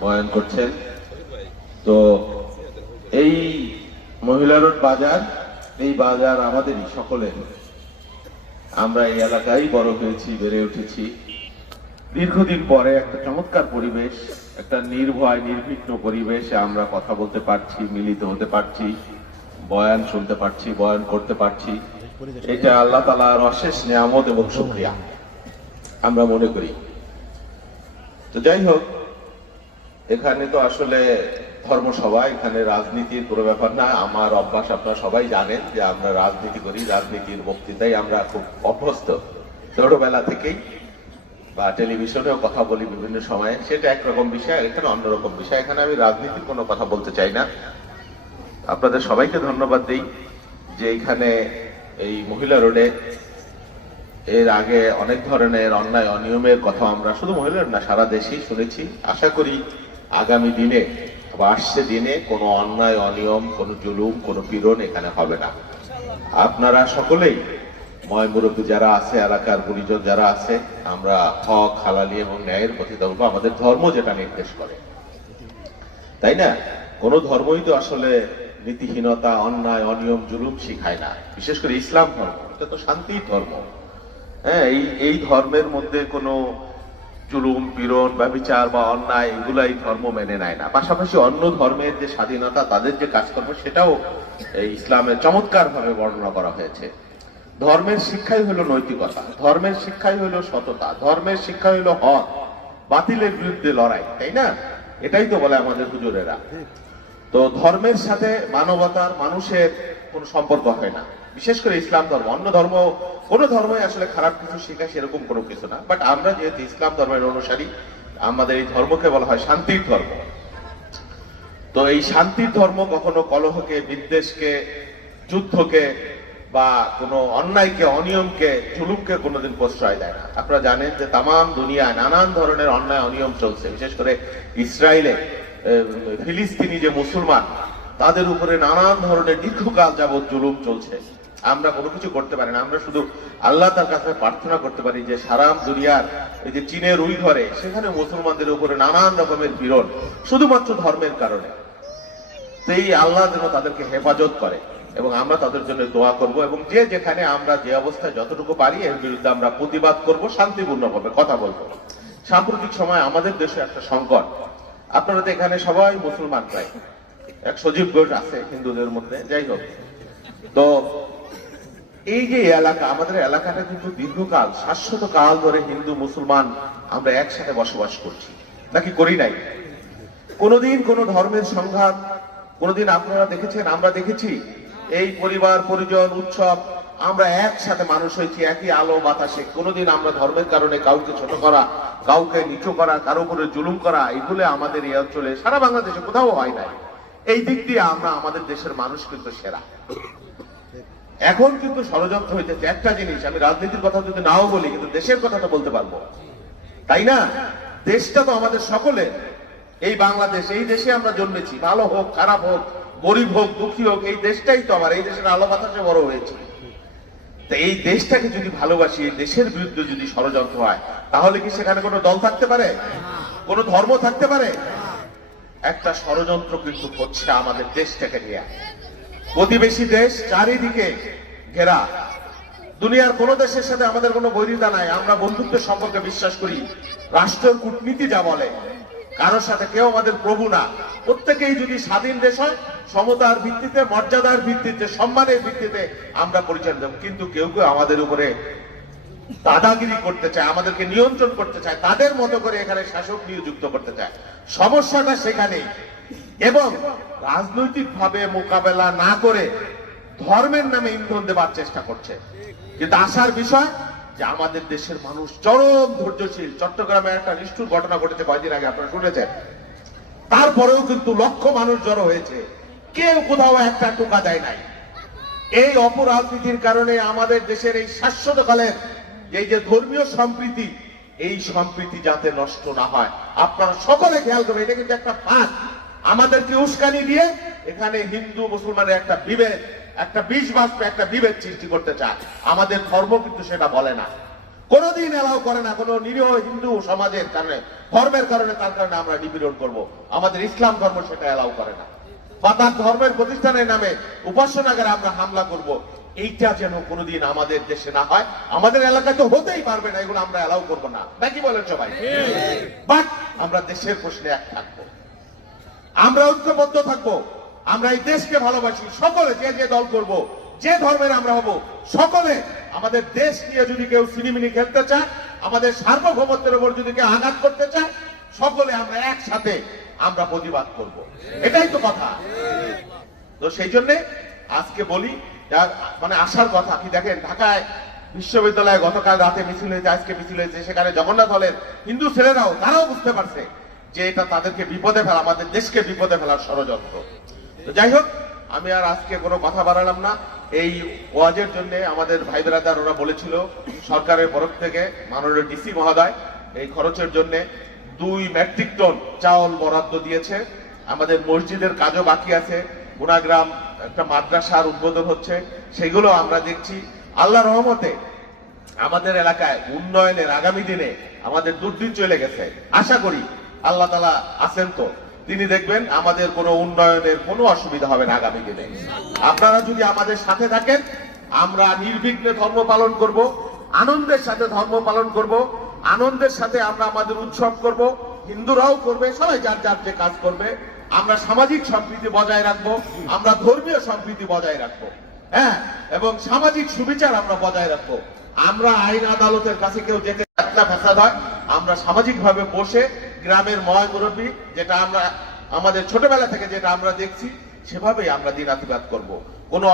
বয়ান করছেন। তো এই মহিলা রোড বাজার, এই বাজার আমাদেরই সকলের। আমরা এই এলাকায় বড় হয়েছি, বেড়ে উঠেছি। দীর্ঘদিন পরে একটা চমৎকার পরিবেশ, একটা নির্ভয় নির্বিঘ্ন পরিবেশে আমরা কথা বলতে পারছি, মিলিত হতে পারছি, বয়ান শুনতে পারছি, বয়ান করতে পারছি। এটা আল্লাহ তাআলার অশেষ নিয়ামত এবং শুকরিয়া আমরা মনে করি। তো যাই হোক, এখানে তো আসলে ধর্মসভা, এখানে রাজনীতির কোনো ব্যাপার না। আমার অভ্যাস আপনারা সবাই জানেন যে আমরা রাজনীতি করি, রাজনীতির বক্তৃতায় আমরা খুব অভ্যস্ত ছোটবেলা থেকেই, বা টেলিভিশনেও কথা বলি বিভিন্ন সময়ে। সেটা একরকম বিষয়, এখানে অন্যরকম বিষয়। এখানে আমি রাজনীতির কোনো কথা বলতে চাই না। আপনাদের সবাইকে ধন্যবাদ দিই যে এখানে এই মহিলা রোডে এর আগে অনেক ধরনের অন্যায় অনিয়মের কথা আমরা শুধু মহিলার না সারা দেশেই শুনেছি। আশা করি আগামী দিনে বা আসছে দিনে কোনো অন্যায় অনিয়ম, কোনো জুলুম, কোনো পীড়ন এখানে হবে না। আপনারা সকলেই ময় মুরব্বী যারা আছে, এলাকার গুণীজন যারা আছে, আমরা হক, হালালি এবং ন্যায়ের পথে চলবো। আমাদের ধর্ম যেটা নির্দেশ করে, তাই না? কোনো ধর্মই তো আসলে নীতিহীনতা, অন্যায় অনিয়ম, জুলুম শিখায় না। বিশেষ করে ইসলাম ধর্ম, এটা তো শান্তির ধর্ম। হ্যাঁ, এই ধর্মের মধ্যে কোনো জুলুম, পীড়ন, ব্যভিচার বা অন্যায় এগুলো এই ধর্ম মেনে নেয় না। পাশাপাশি অন্য ধর্মের যে স্বাধীনতা, তাদের যে কাজকর্ম, সেটাও এই ইসলামে চমৎকার ভাবে বর্ণনা করা হয়েছে। ধর্মের শিক্ষাই হলো নৈতিকতা, ধর্মের শিক্ষাই হলো সততা, ধর্মের শিক্ষা হলো হক, বাতিলের বিরুদ্ধে লড়াই, তাই না? এটাই তো বলে আমাদের হুজুরেরা। তো ধর্মের সাথে মানবতার, মানুষের কোনো সম্পর্ক হয় না, বিশেষ করে ইসলাম ধর্ম। অন্য ধর্ম, কোনো ধর্মই আসলে খারাপ কিছু শেখায় সেরকম কোনো কিছু না। বাট আমরা যেহেতু ইসলাম ধর্মের অনুসারী, আমাদের এই ধর্মকে বলা হয় শান্তির ধর্ম। তো এই শান্তির ধর্ম কখনো কলহকে, বিদ্বেষকে, যুদ্ধকে বা কোনো অন্যায়কে, অনিয়মকে, জুলুমকে কোনোদিন প্রশ্রয় দেয় না। আপনারা জানেন যে তামাম দুনিয়ায় নানান ধরনের অন্যায় অনিয়ম চলছে। বিশেষ করে ইসরায়েলে, ফিলিস্তিনি যে মুসলমান, তাদের উপরে নানান ধরনের দীর্ঘকাল যাবৎ জুলুম চলছে। আমরা কোনো কিছু করতে পারি না। আমরা শুধু আল্লাহ তার কাছে প্রার্থনা করতে পারি যে সারা দুনিয়ার এই যে চীনের উইঘরে, সেখানে মুসলমানদের উপরে নানান রকমের পীড়ন শুধুমাত্র ধর্মের কারণে। তো এই আল্লাহ যেন তাদেরকে হেফাজত করে এবং আমরা তাদের জন্য দোয়া করব, এবং যে যেখানে আমরা যে অবস্থায় যতটুকু পারি এর বিরুদ্ধে আমরা প্রতিবাদ করব, শান্তিপূর্ণভাবে কথা বলবো। সাম্প্রতিক সময় আমাদের দেশে একটা সংকট। আপনারা তো এখানে সবাই মুসলমান, প্রায় এক সজীব গোট আছে হিন্দুদের মধ্যে। যাই হোক, তো এই যে এলাকা, আমাদের এলাকাটা কিন্তু দীর্ঘকাল, শাশ্বত কাল ধরে হিন্দু মুসলমান আমরা একসাথে বসবাস করছি, নাকি করি নাই? কোনোদিন কোনো ধর্মের সংঘাত কোনোদিন আপনারা দেখেছেন? আমরা দেখেছি এই পরিবার, পরিজন, উৎসব, আমরা একসাথে মানুষ হয়েছি একই আলো বাতাসে। কোনোদিন আমরা ধর্মের কারণে কাউকে ছোট করা, কাউকে নিচু করা, কারো উপরে জুলুম করা, এগুলো আমাদের এই অঞ্চলে, সারা বাংলাদেশে কোথাও হয় নাই। এই দিক দিয়ে আমরা, আমাদের দেশের মানুষ কিন্তু সেরা। এখন কিন্তু ষড়যন্ত্র হইতেছে একটা জিনিস, আমি রাজনীতির কথা যদি নাও বলি, কিন্তু দেশের কথাটা বলতে পারবো, তাই না? দেশটা তো আমাদের সকলের। এই বাংলাদেশ, এই দেশে আমরা জন্মেছি। ভালো হোক, খারাপ হোক, গরিব হোক, দুঃখী হোক, এই দেশটাই তো আমার। এই দেশের আলো বাতাসে বড় হয়েছি। তো এই দেশটাকে যদি ভালোবাসি, এই দেশের বিরুদ্ধে যদি ষড়যন্ত্র হয়, তাহলে কি সেখানে কোনো দল থাকতে পারে? কোনো ধর্ম থাকতে পারে? একটা ষড়যন্ত্র কিন্তু হচ্ছে আমাদের দেশটাকে নিয়ে। প্রতিবেশী দেশ চারিদিকে ঘেরা। দুনিয়ার কোন দেশের সাথে আমাদের কোনো বৈরিতা নাই। আমরা বন্ধুত্বের সম্পর্কে বিশ্বাস করি। রাষ্ট্রের কূটনীতি যা বলে, কারোর সাথে কেউ আমাদের প্রভু না। প্রত্যেকেই যদি স্বাধীন দেশ হয়, সমতার ভিত্তিতে, মর্যাদার ভিত্তিতে, সম্মানের ভিত্তিতে আমরা পরিচয় দেব। কিন্তু কেউ কেউ আমাদের উপরে দাদাগিরি করতে চায়, আমাদেরকে নিয়ন্ত্রণ করতে চায়, তাদের মতো করে এখানে শাসক নিযুক্ত করতে চায়। সমস্যাটা সেখানেই। এবং রাজনৈতিক ভাবে মোকাবেলা না করে ধর্মের নামে ইন্ধন দেবার চেষ্টা করছে। কিন্তু আসার বিষয় যে আমাদের দেশের মানুষ চরম ধৈর্যশীল। চট্টগ্রামে একটা নিষ্ঠুর ঘটনা ঘটেছে কয়েকদিন আগে, আপনারা শুনেছেন। তারপরেও কিন্তু লক্ষ মানুষ জড়ো হয়েছে, কেউ কোথাও একটা টোকা দেয় নাই। এই অপরাজনীতির কারণে আমাদের দেশের এই শাশ্বতকালের এই যে ধর্মীয় সম্প্রীতি, এই সম্প্রীতি যাতে নষ্ট না হয়, আপনারা সকলে খেয়াল করবেন। এটা কিন্তু একটা ফাঁদ। আমাদেরকে উস্কানি দিয়ে এখানে হিন্দু মুসলমানের একটা বিভেদ, একটা বিষ বাষ্প, একটা বিভেদ সৃষ্টি করতে চায়। আমাদের ধর্ম কিন্তু সেটা বলে না। কোনোদিন এলাও করে না কোনো নিরীহ হিন্দু সমাজের কারণে, ধর্মের কারণে, তার কারণে আমরা নিপীড়ন করব। আমাদের ইসলাম ধর্ম সেটা এলাও করে না। বা তার ধর্মের প্রতিষ্ঠানের নামে উপাসনাগারে আমরা হামলা করব, এইটা যেন কোনোদিন আমাদের দেশে না হয়। আমাদের এলাকায় তো হতেই পারবে না, এগুলো আমরা এলাও করবো না, নাকি বলেন সবাই? বাট আমরা দেশের প্রশ্নে এক থাকবো, আমরা ঐক্যবদ্ধ থাকবো, আমরা এই দেশকে ভালোবাসি, সকলে যে যে দল করব, যে ধর্মের আমরা হব, সকলে আমাদের দেশ নিয়ে যদি কেউ সিনেমিনি খেলতে চায়, আমাদের সার্বভৌমত্বের উপর যদি কেউ আঘাত করতে চায়, সকলে আমরা একসাথে আমরা প্রতিবাদ করব। এটাই তো কথা। তো সেই জন্যে আজকে বলি, মানে আসার কথা কি, দেখেন ঢাকায় বিশ্ববিদ্যালয়ে গতকাল রাতে মিছিল হয়েছে, আজকে মিছিল হয়েছে, সেখানে জগন্নাথ হলের হিন্দু ছেলেরাও তারাও বুঝতে পারছে যে এটা তাদেরকে বিপদে ফেলা, আমাদের দেশকে বিপদে ফেলার ষড়যন্ত্র। তো যাই হোক, আমি আর আজকে কোনো কথা বাড়ালাম না। এই ওয়াজের জন্য আমাদের ভাই বেরাদার ওরা বলেছিল সরকারের তরফ থেকে মাননীয় ডিসি মহোদয় এই খরচের জন্য 2 মেট্রিক টন চাউল বরাদ্দ দিয়েছে। আমাদের মসজিদের কাজও বাকি আছে, গুণাগ্রাম একটা মাদ্রাসার উদ্বোধন হচ্ছে, সেগুলো আমরা দেখছি। আল্লাহর রহমতে আমাদের এলাকায় উন্নয়নের আগামী দিনে আমাদের দুর্দিন চলে গেছে। আশা করি আল্লাহ তাআলা আছেন তো, তিনি দেখবেন আমাদের কোনো উন্নয়নের কোনো অসুবিধা হবে না আগামী দিনে। আপনারা যদি আমাদের সাথে থাকেন, আমরা নির্বিঘ্নে ধর্ম পালন করব, আনন্দের সাথে ধর্ম পালন করব, আনন্দের সাথে আমরা আমাদের উৎসব করব, হিন্দুরাও করবে, সবাই যার যার যে কাজ করবে। আমরা সামাজিক সম্প্রীতি বজায় রাখবো, আমরা ধর্মীয় সম্প্রীতি বজায় রাখবো, হ্যাঁ, এবং সামাজিক সুবিচার আমরা বজায় রাখবো। আমরা আইন আদালতের কাছে কেউ যেতে একটা ফ্যাসাদ হয়, আমরা সামাজিক ভাবে বসে গ্রামের ময় মুরব্বী, যেটা আমরা আমাদের ছোটবেলা থেকে যেটা আমরা দেখছি, সেভাবেই আমরা দিনাতিপাত করবো। কোনো